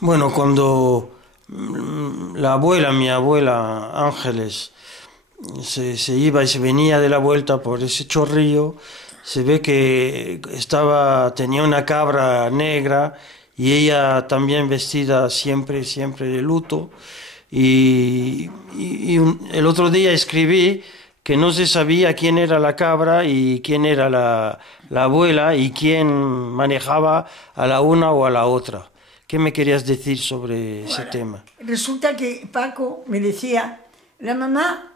Bueno, cuando mi abuela Ángeles, se iba y se venía de la vuelta por ese chorrillo, se ve que tenía una cabra negra y ella también vestida siempre, siempre de luto. El otro día escribí que no se sabía quién era la cabra y quién era la abuela y quién manejaba a la una o a la otra. ¿Qué me querías decir sobre ese tema? Resulta que Paco me decía, la mamá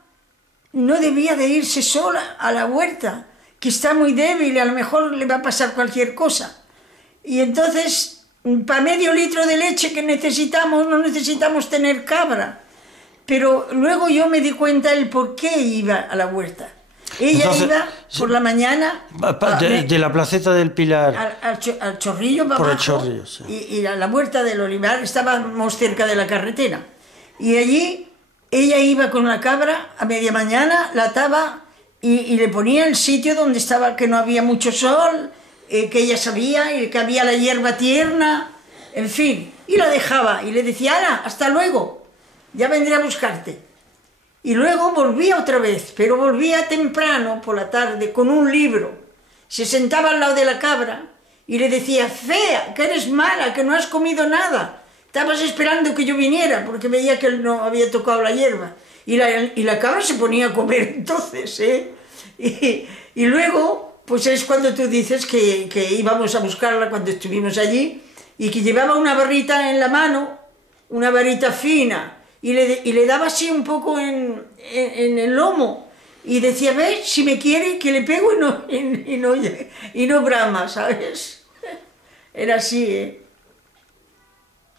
no debía de irse sola a la huerta, que está muy débil y a lo mejor le va a pasar cualquier cosa. Y entonces, para medio litro de leche que necesitamos, no necesitamos tener cabra. Pero luego yo me di cuenta el por qué iba a la huerta. Ella iba por la mañana... De la placeta del Pilar. Al chorrillo para por abajo. El chorrillo, sí. Y a la huerta del olivar, estábamos cerca de la carretera. Y allí ella iba con la cabra a media mañana, la ataba y le ponía el sitio donde estaba, que no había mucho sol, que ella sabía, y que había la hierba tierna, en fin. Y la dejaba y le decía, Ana, hasta luego, ya vendré a buscarte. Y luego volvía otra vez, pero volvía temprano por la tarde con un libro. Se sentaba al lado de la cabra y le decía, fea, que eres mala, que no has comido nada. Estabas esperando que yo viniera porque veía que él no había tocado la hierba. Y la cabra se ponía a comer entonces, ¿eh? Y luego, pues es cuando tú dices que íbamos a buscarla cuando estuvimos allí y que llevaba una varita en la mano, una varita fina, y le daba así un poco en el lomo y decía, ¿ves? Si me quiere, que le pego y no brama, ¿sabes? Era así, ¿eh?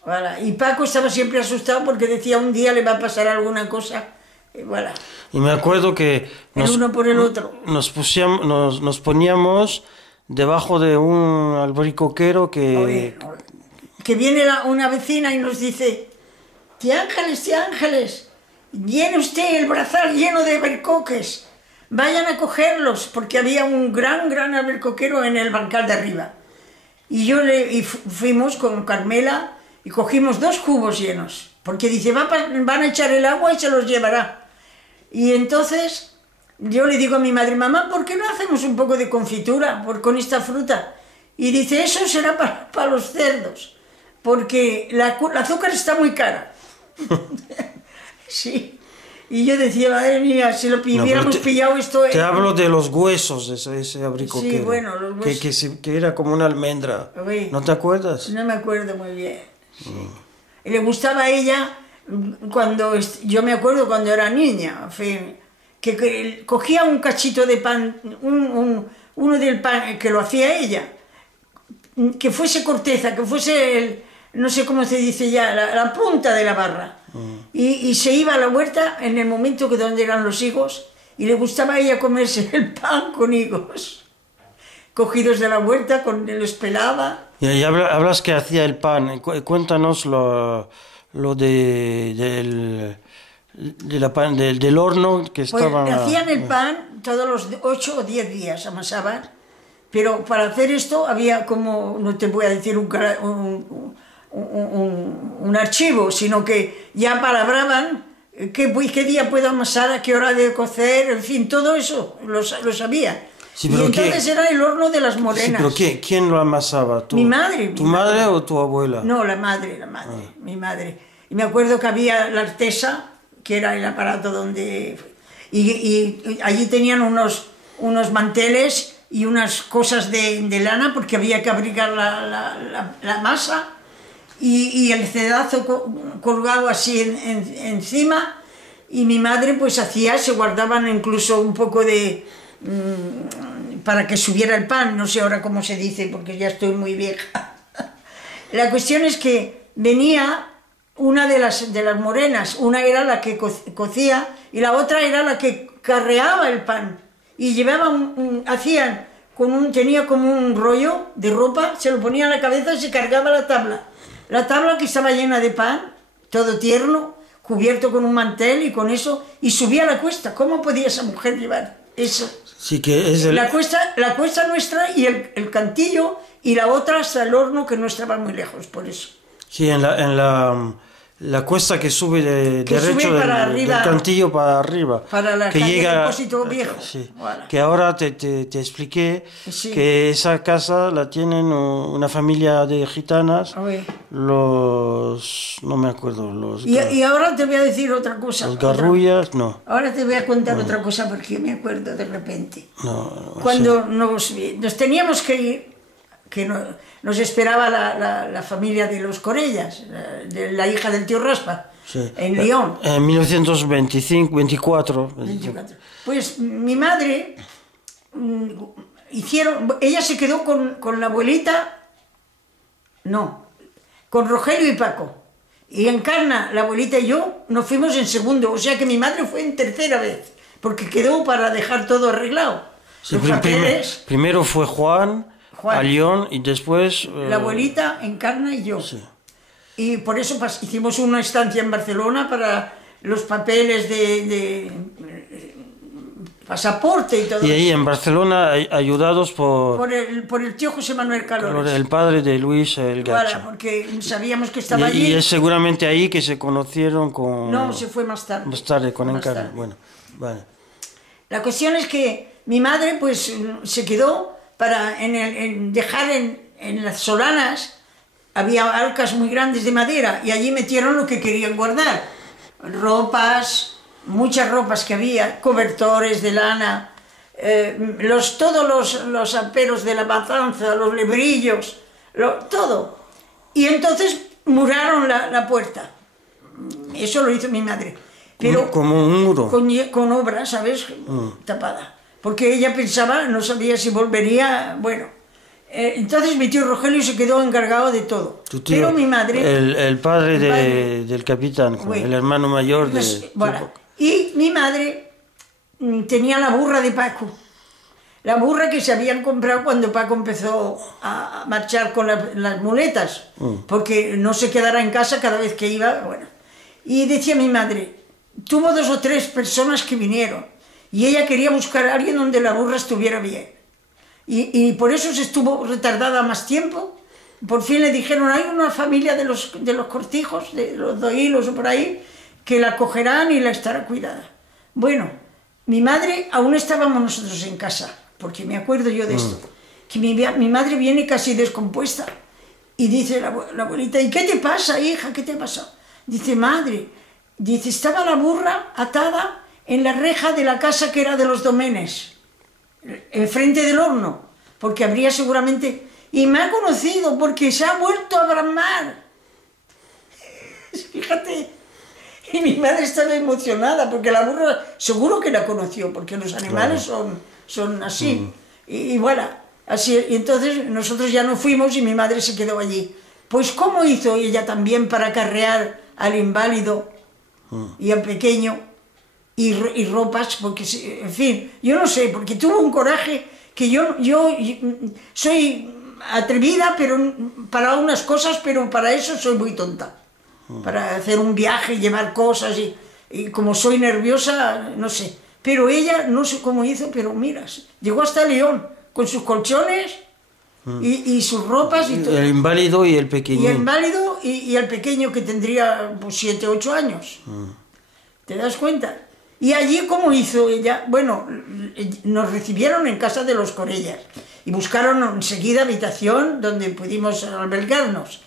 Voilà. Y Paco estaba siempre asustado porque decía, un día le va a pasar alguna cosa. Y voilà. Y me acuerdo que el uno por el otro. Nos poníamos debajo de un albaricoquero que viene una vecina y nos dice, tía Ángeles, llene usted el brazal lleno de albaricoques, vayan a cogerlos, porque había un gran albaricoquero en el bancal de arriba. Y fuimos con Carmela y cogimos 2 cubos llenos, porque dice, van a echar el agua y se los llevará. Y entonces yo le digo a mi madre, mamá, ¿por qué no hacemos un poco de confitura con esta fruta? Y dice, eso será para los cerdos, porque el azúcar está muy cara. Sí. Y yo decía, madre mía, si lo hubiéramos pillado esto... Te hablo de los huesos de ese albaricoquero. Sí, bueno, los huesos. Que era como una almendra. Uy, ¿No te acuerdas? No me acuerdo muy bien. Sí. Y le gustaba a ella, yo me acuerdo cuando era niña, en fin, que cogía un cachito de pan, uno del pan, que lo hacía ella, que fuese corteza, que fuese no sé cómo se dice ya, la punta de la barra. Y se iba a la huerta en el momento donde eran los higos y le gustaba a ella comerse el pan con higos. Cogidos de la huerta, los pelaba. Y hablas que hacía el pan. Cuéntanos lo del horno que estaba... Pues hacían el pan todos los 8 o 10 días, amasaban. Pero para hacer esto había como, no te voy a decir un archivo, sino que ya palabraban qué día puedo amasar, a qué hora de cocer, en fin, todo eso lo sabía. Sí, y entonces era el horno de las morenas. Sí, pero ¿quién lo amasaba? Mi madre. ¿Tu madre o tu abuela? No, la madre, mi madre. Y me acuerdo que había la artesa, que era el aparato donde... Y allí tenían unos manteles y unas cosas de lana, porque había que abrigar la masa, y el cedazo colgado así encima, y mi madre pues se guardaban incluso un poco de... para que subiera el pan, no sé ahora cómo se dice, porque ya estoy muy vieja. La cuestión es que venía una de las morenas, una era la que cocía y la otra era la que carreaba el pan, y llevaban, tenía como un rollo de ropa, se lo ponía en la cabeza y se cargaba la tabla que estaba llena de pan, todo tierno, cubierto con un mantel y con eso, y subía a la cuesta. ¿Cómo podía esa mujer llevar eso? Sí, que es la cuesta nuestra y el cantillo, y la otra hasta el horno, que no estaba muy lejos, por eso. Sí, la cuesta que sube Que derecho sube para arriba, del Cantillo para arriba. para la que calle llega, Depósito Viejo. Sí, Voilà. que ahora te expliqué Sí. que esa casa la tienen una familia de gitanas, A ver. no me acuerdo, Y ahora te voy a decir otra cosa. los Garrullas, no. Ahora te voy a contar otra cosa porque me acuerdo de repente. No, Cuando nos teníamos que ir, que nos esperaba la familia de los Corellas, de la hija del tío Raspa, sí. en Lyon. En 1924. Pues mi madre ella se quedó con la abuelita, no, con Rogelio y Paco. Y Encarna, la abuelita y yo, nos fuimos en segundo, o sea que mi madre fue en tercera vez, porque quedó para dejar todo arreglado. Sí, Los papeles, primero fue Juan a Lyon y después... la abuelita, Encarna y yo. Sí. Y por eso hicimos una estancia en Barcelona para los papeles de pasaporte y todo. Y ahí en Barcelona, ayudados por el tío José Manuel Calores. por el padre de Luis el Gacho. Claro, porque sabíamos que estaba allí. Y es seguramente ahí que se conocieron con... No, se fue más tarde. Más tarde, con Más Encarna. tarde. Bueno, vale. La cuestión es que mi madre pues se quedó para dejar en las solanas, había arcas muy grandes de madera y allí metieron lo que querían guardar. Ropas, muchas ropas que había, cobertores de lana, todos los aperos de la matanza, los lebrillos, todo. Y entonces muraron la puerta. Eso lo hizo mi madre. Pero como un muro. Con obra, ¿sabes? Tapada. Porque ella pensaba, no sabía si volvería, bueno. Entonces mi tío Rogelio se quedó encargado de todo. Tu tío, pero mi madre... El padre del capitán, bueno, el hermano mayor de... Bueno, y mi madre tenía la burra de Paco. La burra que se habían comprado cuando Paco empezó a marchar con las muletas. Porque no se quedara en casa cada vez que iba, bueno. Y decía mi madre, tuvo 2 o 3 personas que vinieron. Y ella quería buscar a alguien donde la burra estuviera bien. Y por eso se estuvo retardada más tiempo. Por fin le dijeron, hay una familia de los Cortijos, de los Doilos o por ahí, que la cogerán y la estará cuidada. Bueno, mi madre, aún estábamos nosotros en casa, porque me acuerdo yo de esto, que mi madre viene casi descompuesta y dice la abuelita, ¿y qué te pasa, hija? ¿Qué te ha pasado? Dice, madre, dice, estaba la burra atada en la reja de la casa que era de los Domenes, enfrente del horno, porque habría seguramente... Y me ha conocido porque se ha vuelto a bramar. Fíjate. Y mi madre estaba emocionada porque la burra seguro que la conoció, porque los animales son así. Y bueno, así. Y entonces nosotros ya no fuimos y mi madre se quedó allí. Pues ¿cómo hizo ella también para acarrear al inválido y al pequeño y ropas? Porque, en fin, yo no sé, porque tuvo un coraje que yo soy atrevida pero para unas cosas, pero para eso soy muy tonta. Para hacer un viaje, llevar cosas y como soy nerviosa, no sé. Pero ella, no sé cómo hizo, pero mira, llegó hasta León con sus colchones y sus ropas y todo. El inválido y el pequeño. Y el inválido y el pequeño que tendría pues, 7 o 8 años. ¿Te das cuenta? Y allí, ¿cómo hizo ella? Bueno, nos recibieron en casa de los Corellas y buscaron enseguida habitación donde pudimos albergarnos.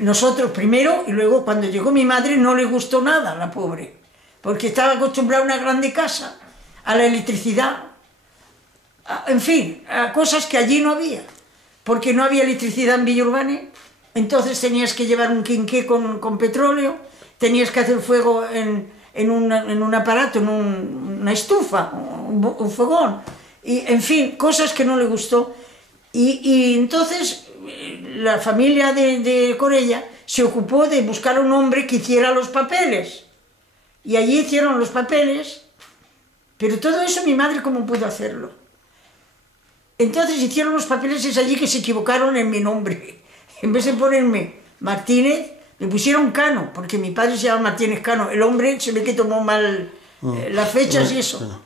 Nosotros primero, y luego cuando llegó mi madre no le gustó nada, la pobre, porque estaba acostumbrada a una grande casa, a la electricidad, en fin, a cosas que allí no había, porque no había electricidad en Villaurbane, entonces tenías que llevar un quinqué con petróleo, tenías que hacer fuego en un aparato, en una estufa, un fogón, y en fin, cosas que no le gustó, y entonces la familia de Corella se ocupó de buscar a un hombre que hiciera los papeles, y allí hicieron los papeles, pero todo eso mi madre cómo pudo hacerlo. Entonces hicieron los papeles, es allí que se equivocaron en mi nombre, en vez de ponerme Martínez, me pusieron Cano, porque mi padre se llama Martínez Cano. El hombre se ve que tomó mal las fechas y eso.